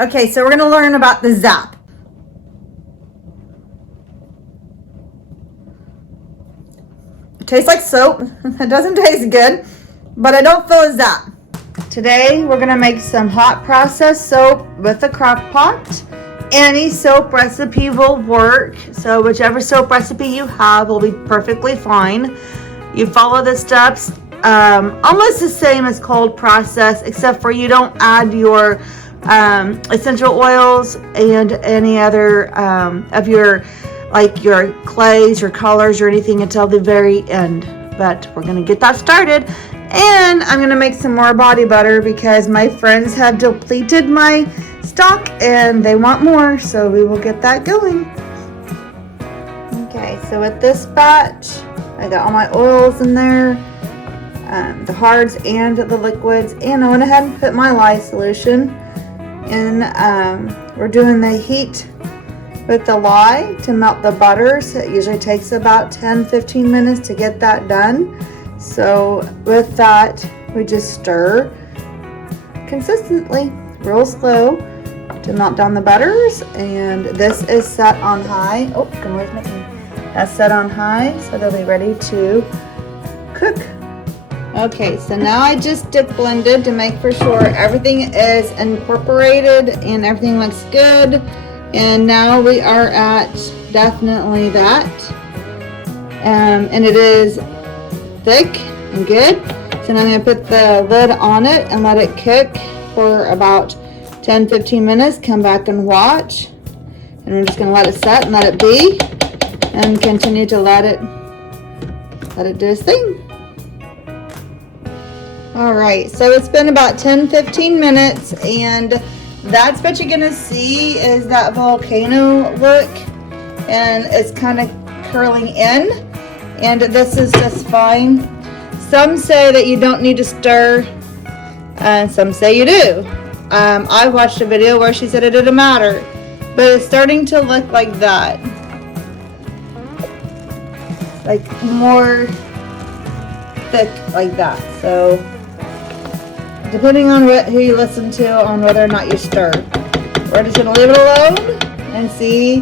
Okay, so we're gonna learn about the zap. It tastes like soap. It doesn't taste good, but I don't feel a zap. Today we're gonna make some hot process soap with a crock pot. Any soap recipe will work, so whichever soap recipe you have will be perfectly fine. You follow the steps almost the same as cold process, except for you don't add your essential oils and any other of your, like your clays or colors or anything until the very end. But we're gonna get that started, and I'm gonna make some more body butter because my friends have depleted my stock and they want more, so we will get that going. Okay, so with this batch I got all my oils in there, the hards and the liquids, and I went ahead and put my lye solution in. We're doing the heat with the lye to melt the butter, so it usually takes about 10-15 minutes to get that done. So with that, we just stir consistently, real slow, to melt down the butters. And this is set on high. Oh, where's my thing? That's set on high, so they'll be ready to cook. Okay, so now I just dip blended to make for sure everything is incorporated and everything looks good. And now we are at definitely that. And it is thick and good. So now I'm going to put the lid on it and let it cook for about 10-15 minutes. Come back and watch. And we're just going to let it set and let it be. And continue to let it do its thing. Alright, so it's been about 10-15 minutes, and that's what you're gonna see is that volcano look, and it's kind of curling in, and this is just fine. Some say that you don't need to stir, and some say you do. I watched a video where she said it didn't matter, but it's starting to look like that. Like more thick like that. So depending on who you listen to on whether or not you stir. We're just gonna leave it alone and see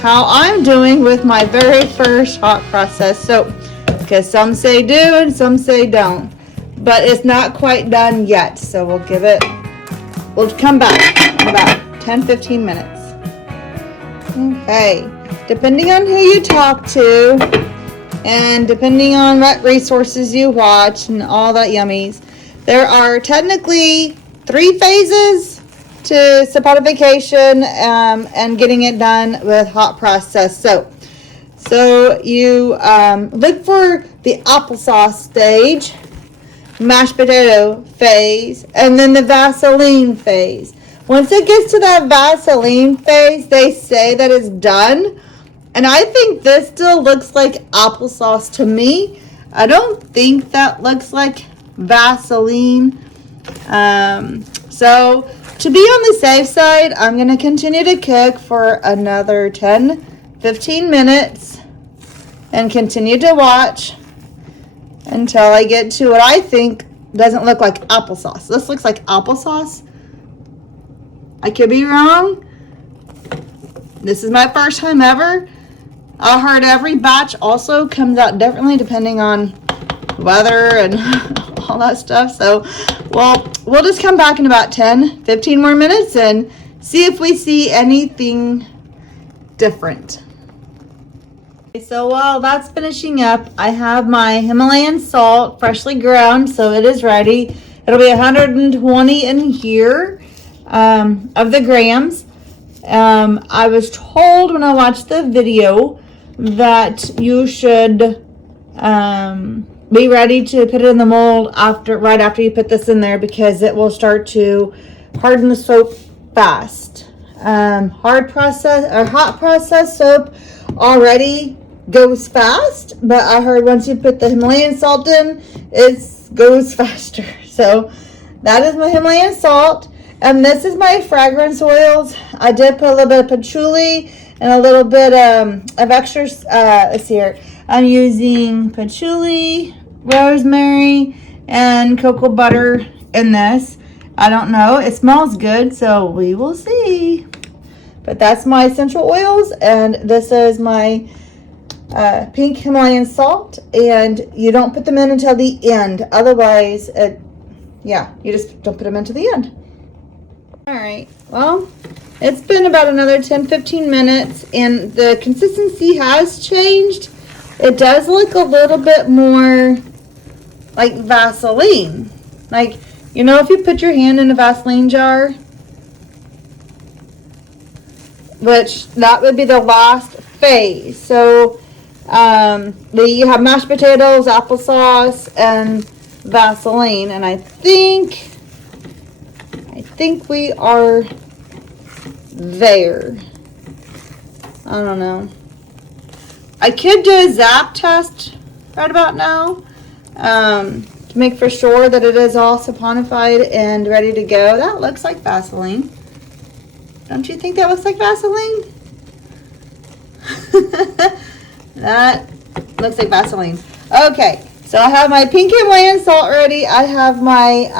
how I'm doing with my very first hot process soap, because some say do and some say don't, but it's not quite done yet, so we'll come back in about 10-15 minutes. Okay, depending on who you talk to and depending on what resources you watch and all that yummies, there are technically 3 phases to saponification and getting it done with hot process soap. So you look for the applesauce stage, mashed potato phase, and then the Vaseline phase. Once it gets to that Vaseline phase, they say that it's done. And I think this still looks like applesauce to me. I don't think that looks like Vaseline. So to be on the safe side, I'm going to continue to cook for another 10-15 minutes and continue to watch until I get to what I think doesn't look like applesauce. This looks like applesauce. I could be wrong. This is my first time ever. I heard every batch also comes out differently depending on weather and all that stuff. So, well, we'll just come back in about 10-15 more minutes and see if we see anything different. Okay, so while that's finishing up, I have my Himalayan salt freshly ground, so it is ready. It'll be 120 in here of the grams. I was told when I watched the video that you should be ready to put it in the mold right after you put this in there, because it will start to harden the soap fast. Hot process soap already goes fast, but I heard once you put the Himalayan salt in, it goes faster. So that is my Himalayan salt. And this is my fragrance oils. I did put a little bit of patchouli and a little bit of extra, let's see here. I'm using patchouli, rosemary, and cocoa butter in this. I don't know. It smells good, so we will see. But that's my essential oils, and this is my pink Himalayan salt, and you don't put them in until the end. Otherwise, you just don't put them into the end. All right, well, it's been about another 10-15 minutes, and the consistency has changed. It does look a little bit more like Vaseline. Like, you know, if you put your hand in a Vaseline jar, which that would be the last phase. So you have mashed potatoes, applesauce, and Vaseline, and I think we are there. I don't know. I could do a zap test right about now to make for sure that it is all saponified and ready to go. That looks like Vaseline. Don't you think that looks like Vaseline? That looks like Vaseline. Okay, so I have my pink Himalayan salt ready. I have my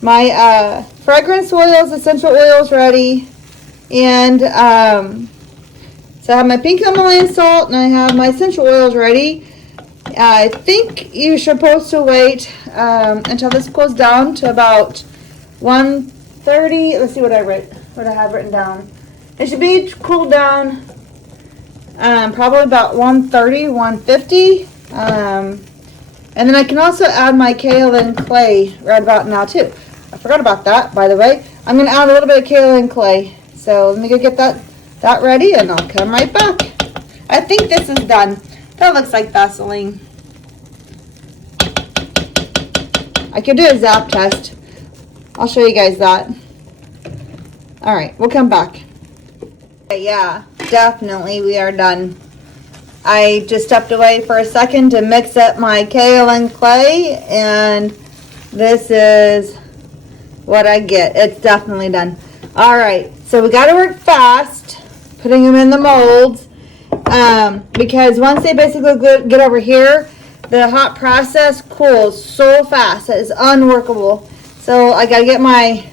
my fragrance oils, essential oils ready, and so I have my pink Himalayan salt and I have my essential oils ready. I think you're supposed to wait until this cools down to about 130. Let's see what I have written down. It should be cooled down probably about 130, 150. And then I can also add my kaolin clay right about now too. I forgot about that, by the way. I'm going to add a little bit of kaolin clay. So let me go get that ready, and I'll come right back. I think this is done. That looks like Vaseline. I could do a zap test. I'll show you guys that. All right, we'll come back. Okay, yeah, definitely we are done. I just stepped away for a second to mix up my kaolin clay, and this is what I get. It's definitely done. All right, so we got to work fast, putting them in the molds, because once they basically get over here, the hot process cools so fast that it's unworkable. So I got to get my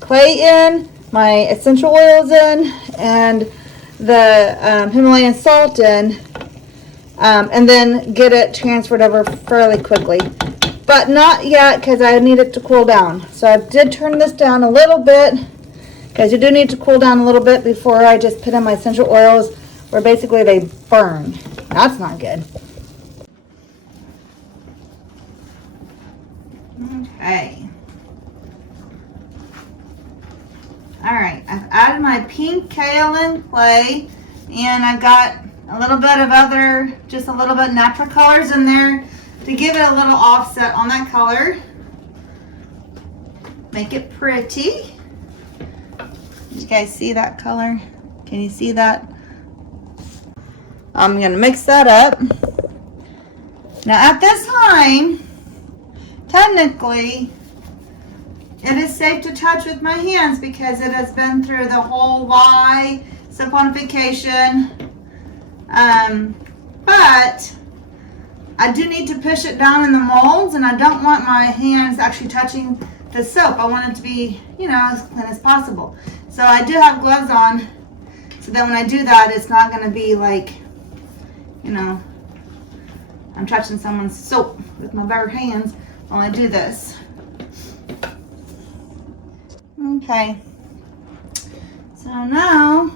clay in, my essential oils in, and the Himalayan salt in, and then get it transferred over fairly quickly. But not yet, because I need it to cool down. So I did turn this down a little bit, because you do need to cool down a little bit before I just put in my essential oils, where basically they burn. That's not good. Okay. Alright, I've added my pink kaolin clay, and I've got a little bit of just a little bit natural colors in there to give it a little offset on that color. Make it pretty. You guys see that color? Can you see that? I'm going to mix that up. Now at this time, technically, it is safe to touch with my hands because it has been through the whole lye saponification. But I do need to push it down in the molds, and I don't want my hands actually touching the soap. I want it to be, as clean as possible. So I do have gloves on, so that when I do that, it's not going to be like, I'm touching someone's soap with my bare hands while I do this. Okay, so now,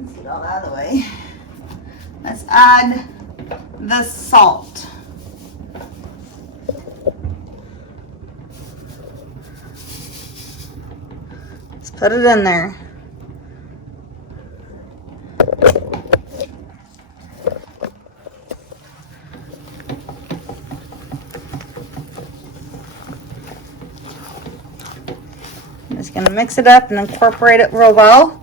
let's get all out of the way. Let's add the salt. Let's put it in there. I'm just going to mix it up and incorporate it real well.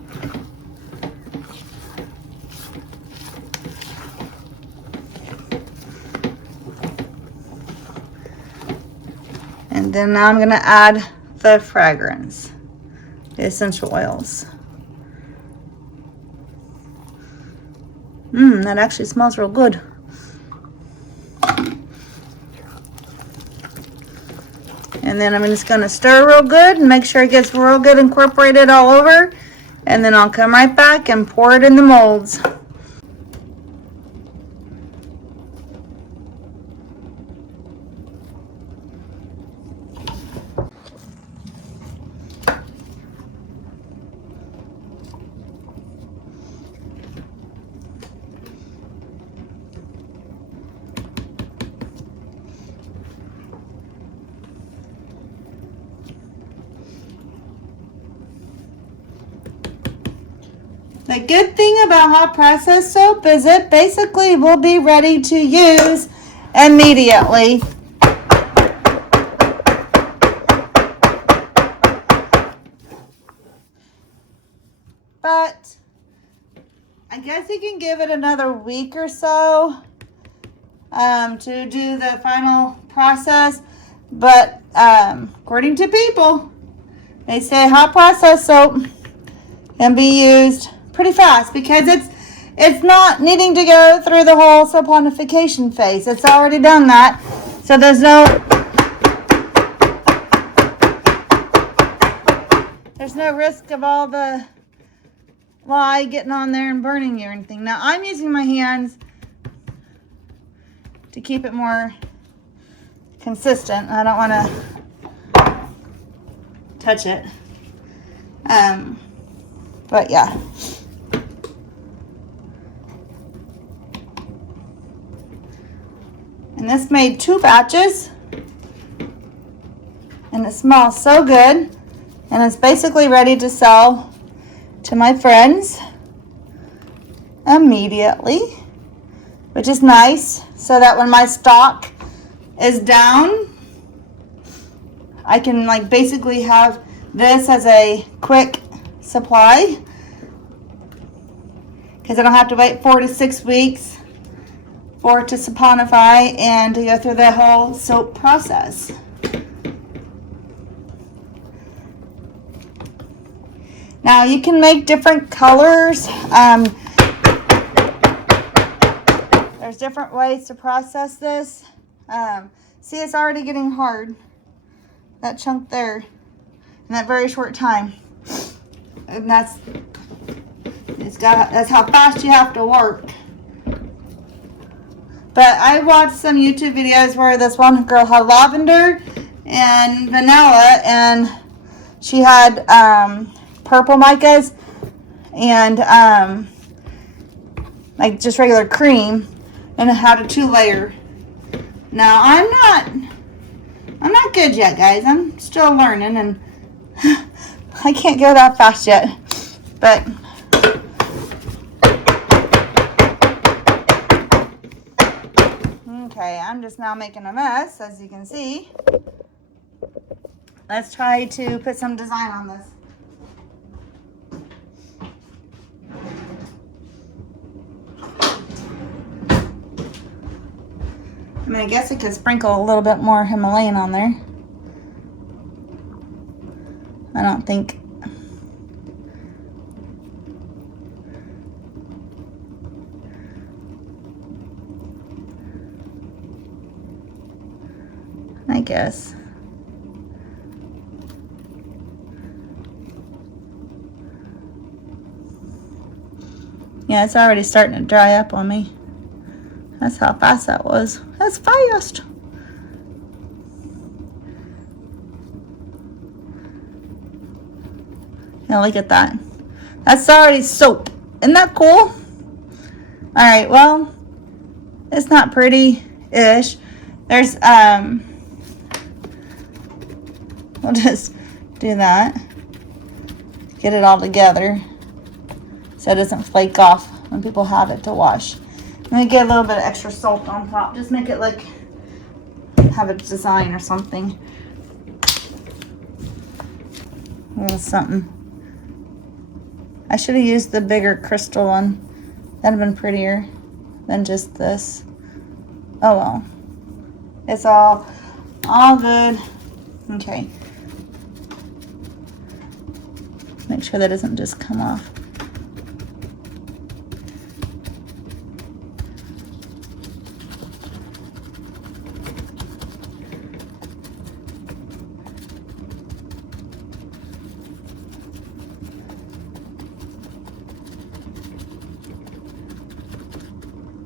And then now I'm going to add the fragrance, the essential oils. That actually smells real good. And then I'm just going to stir real good and make sure it gets real good incorporated all over. And then I'll come right back and pour it in the molds. The good thing about hot process soap is it basically will be ready to use immediately. But I guess you can give it another week or so to do the final process. But according to people, they say hot process soap can be used pretty fast because it's not needing to go through the whole saponification phase. It's already done that. So there's no risk of all the lye getting on there and burning you or anything. Now I'm using my hands to keep it more consistent. I don't want to touch it. But yeah. And this made 2 batches. And it smells so good. And it's basically ready to sell to my friends immediately, which is nice, so that when my stock is down, I can like basically have this as a quick supply, because I don't have to wait 4 to 6 weeks for it to saponify and to go through the whole soap process. Now you can make different colors. There's different ways to process this. See, it's already getting hard. That chunk there in that very short time. And that's how fast you have to work. But I watched some YouTube videos where this one girl had lavender and vanilla, and she had purple micas and like just regular cream, and it had a 2-layer. Now I'm not good yet, guys. I'm still learning, and I can't go that fast yet. But okay, I'm just now making a mess, as you can see. Let's try to put some design on this. I mean, I guess I could sprinkle a little bit more Himalayan on there. I don't think. I guess. Yeah, it's already starting to dry up on me. That's how fast that was. That's fast. Now look at that. That's already soap. Isn't that cool? Alright, well, it's not pretty-ish. There's, we'll just do that. Get it all together so it doesn't flake off when people have it to wash. Let me get a little bit of extra salt on top. Just make it like have a design or something. A little something. I should have used the bigger crystal one. That'd have been prettier than just this. Oh well. It's all good. Okay. Make sure that doesn't just come off.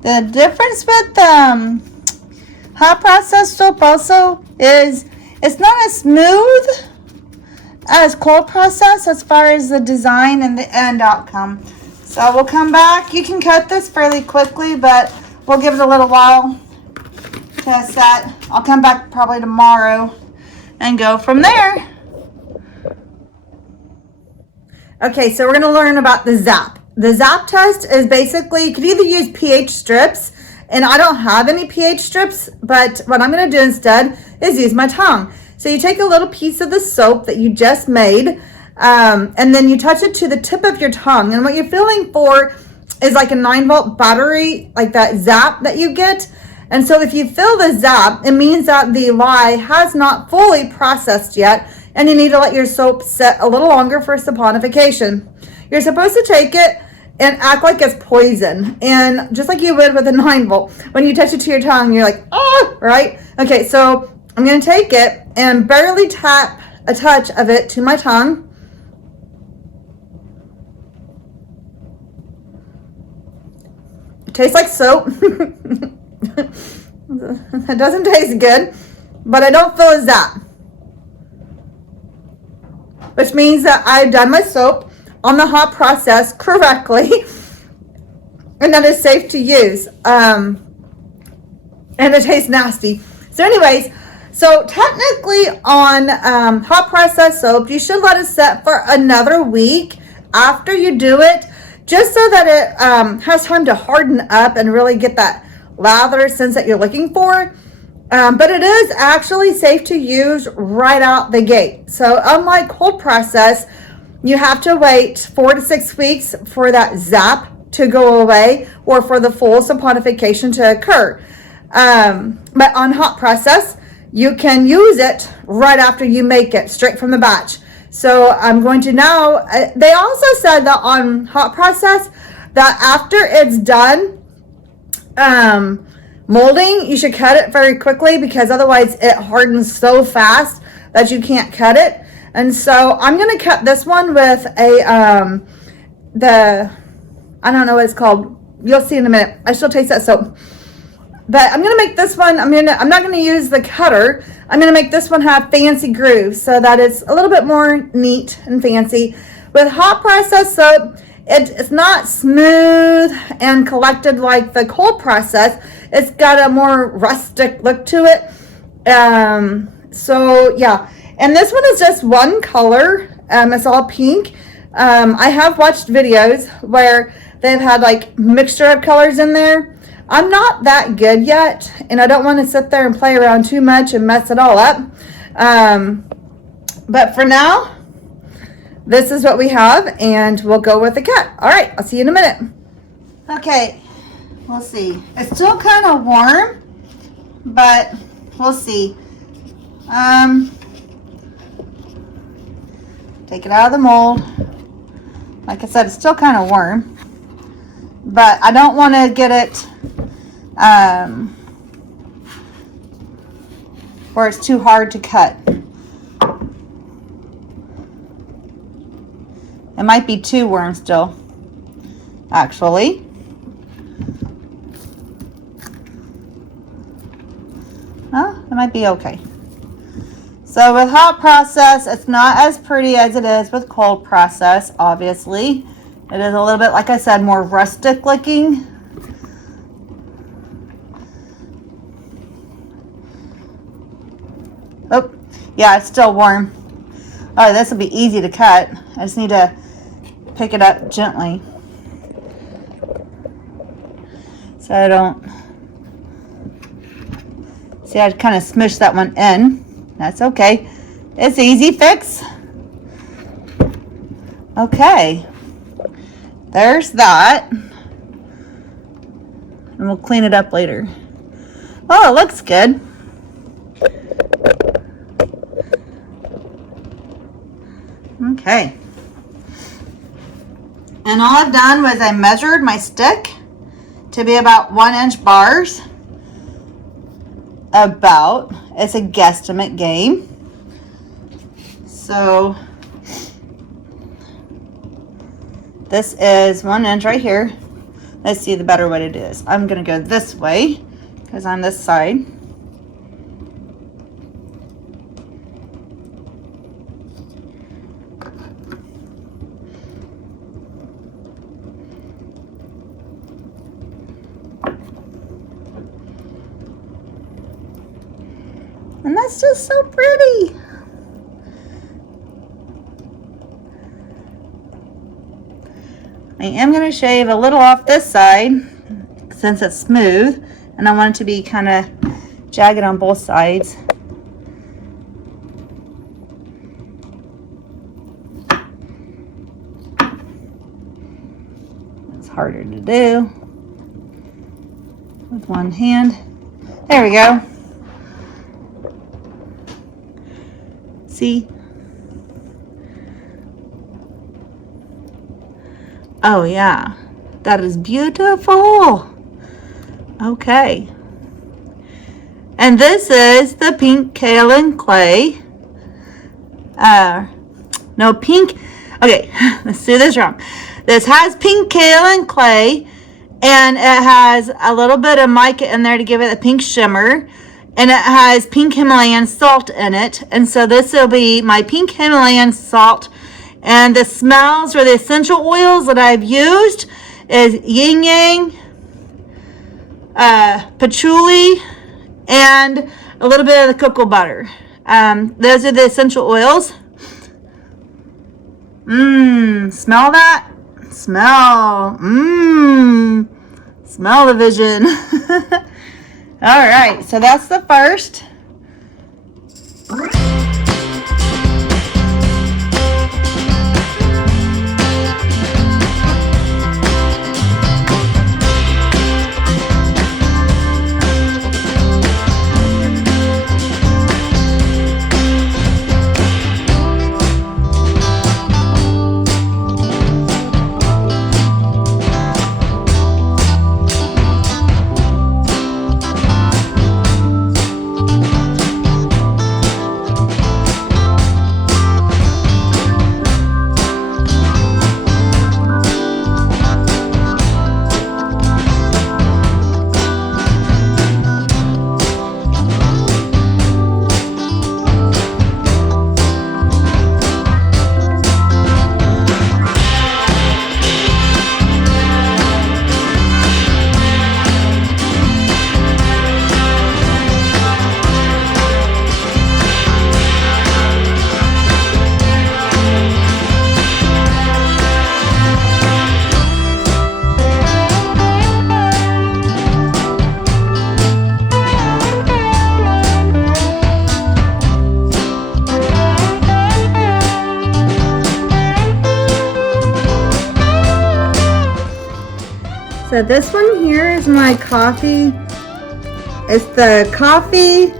The difference with hot process soap also is it's not as smooth as cold process as far as the design and the end outcome. So we'll come back. You can cut this fairly quickly, but we'll give it a little while to set. I'll come back probably tomorrow and go from there. Okay, so we're going to learn about the ZAP. The ZAP test is basically, you could either use pH strips, and I don't have any pH strips, but what I'm going to do instead is use my tongue. So you take a little piece of the soap that you just made, and then you touch it to the tip of your tongue. And what you're feeling for is like a 9-volt battery, like that zap that you get. And so if you feel the zap, it means that the lye has not fully processed yet, and you need to let your soap set a little longer for saponification. You're supposed to take it and act like it's poison. And just like you would with a 9-volt, when you touch it to your tongue, you're like, oh, right? Okay, so I'm going to take it and barely tap a touch of it to my tongue. It tastes like soap. It doesn't taste good, but I don't feel a zap, which means that I've done my soap on the hot process correctly and that is safe to use. And it tastes nasty. So anyways, so technically on hot process soap, you should let it set for another week after you do it, just so that it has time to harden up and really get that lather sense that you're looking for. But it is actually safe to use right out the gate. So unlike cold process, you have to wait 4 to 6 weeks for that zap to go away or for the full saponification to occur. But on hot process, you can use it right after you make it, straight from the batch. So I'm going to now, they also said that on hot process, that after it's done molding, you should cut it very quickly, because otherwise it hardens so fast that you can't cut it. And so I'm going to cut this one with a, I don't know what it's called. You'll see in a minute. I still taste that soap. But I'm going to make this one, I'm not going to use the cutter. I'm going to make this one have fancy grooves so that it's a little bit more neat and fancy. With hot process soap, it's not smooth and collected like the cold process. It's got a more rustic look to it. So yeah, and this one is just one color. It's all pink. I have watched videos where they've had like mixture of colors in there. I'm not that good yet, and I don't want to sit there and play around too much and mess it all up. But for now, this is what we have, and we'll go with the cut. All right, I'll see you in a minute. Okay, we'll see. It's still kind of warm, but we'll see. Take it out of the mold. Like I said, it's still kind of warm, but I don't want to get it where it's too hard to cut. It might be too warm still, actually. Oh, it might be okay. So with hot process, it's not as pretty as it is with cold process, obviously. It is a little bit, like I said, more rustic looking. Oh, yeah, it's still warm. Oh, this will be easy to cut. I just need to pick it up gently so I don't, see, I kind of smushed that one in. That's okay. It's an easy fix. Okay. There's that. And we'll clean it up later. Oh, it looks good. Okay. And all I've done was I measured my stick to be about 1-inch bars. About. It's a guesstimate game. So this is 1 inch right here. Let's see the better way to do this. I'm gonna go this way because on this side. And that's just so pretty. I am going to shave a little off this side since it's smooth, and I want it to be kind of jagged on both sides. It's harder to do with one hand. There we go. See? Oh yeah, that is beautiful. Okay. And this is the pink kaolin clay. No, pink. Okay, let's do this wrong. This has pink kaolin clay, and it has a little bit of mica in there to give it a pink shimmer. And it has pink Himalayan salt in it. And so this will be my pink Himalayan salt. And the smells or the essential oils that I've used is yin yang, patchouli, and a little bit of the cocoa butter. Those are the essential oils. Smell that? Smell. Smell the vision. All right, so that's the first. So this one here is my coffee. It's the coffee,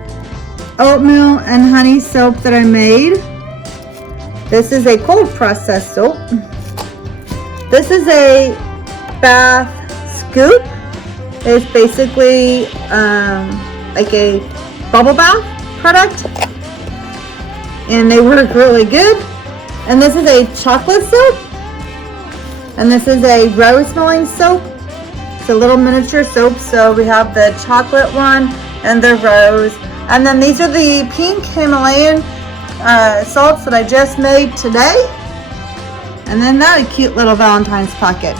oatmeal, and honey soap that I made. This is a cold processed soap. This is a bath scoop. It's basically like a bubble bath product. And they work really good. And this is a chocolate soap. And this is a rose smelling soap. It's a little miniature soap. So we have the chocolate one and the rose. And then these are the pink Himalayan salts that I just made today. And then that cute little Valentine's pocket.